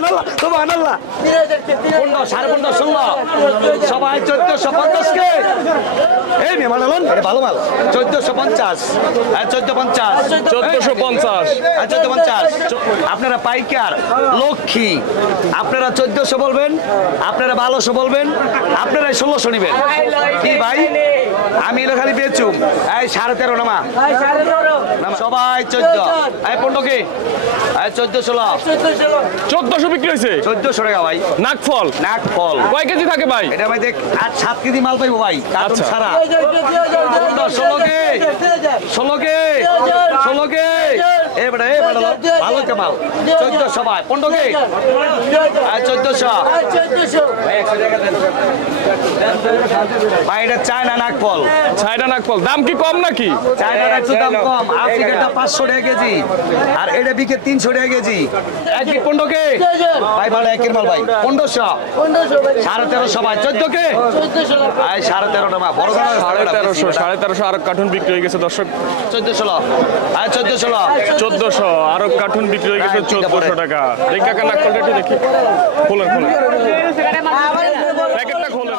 সুবহানাল্লাহ সুবহানাল্লাহ। পনেরো সাড়ে পনেরো ষোলো। সবাই চোদ্দশো এই মেহমান ভালো মাল। চোদ্দশো পঞ্চাশ। হ্যাঁ চোদ্দ পঞ্চাশ। চোদ্দশো পঞ্চাশ। চোদ্দ পঞ্চাশ। আপনারা পাইকার লক্ষ্মী আপনারা চোদ্দশো বলবেন আপনারা বারোশো বলবেন আপনারা ষোলোশো নেবেন। কি ভাই? আমি এলো খালি পেয়েছুম এই সাড়ে তেরো নামা। সবাই চোদ্দ আয় পনেরো কি এই চোদ্দ ষোলো চোদ্দশো বিক্রি হয়েছে চোদ্দশো টাকা ভাই নাকফল নাক ফল কয় কেজি থাকে ভাই এটা ভাই দেখ আর সাত কেজি মাল পাইবো ভাই কার্টুন আচ্ছা। ছাড়া ষোলো কে ষোলো কে ষোলো কে এবারে। ভালো মাল চোদ্দ সবাই পনেরো কে? চোদ্দশো। ভাই এটা চায়না নাক ফল ছাইটা নাকফল দাম কি কম নাকি? চায়না নাক তো দাম কম। আফ্রিকাটা পাঁচশো টাকা কেজি। আর এটা বিকে তিনশো টাকা কেজি। এক কি পনেরো কে? ভাই ভালো একের মাল ভাই। পনেরোশো। সাড়ে তেরোশো ভাই। চোদ্দ কে? ভাই সাড়ে তেরো টাকা বড় সাড়ে তেরোশো সাড়ে তেরোশো আর কার্টুন বিক্রি হয়ে গেছে দর্শক। আর চোদ্দ ষোলো চোদ্দশো। আরও আরব কার্টুন বিক্রি হয়ে গেছে চোদ্দশো টাকা। দেখি কেন নাক একটু দেখি। খোলেন খোলেন। প্যাকেটটা খোলেন।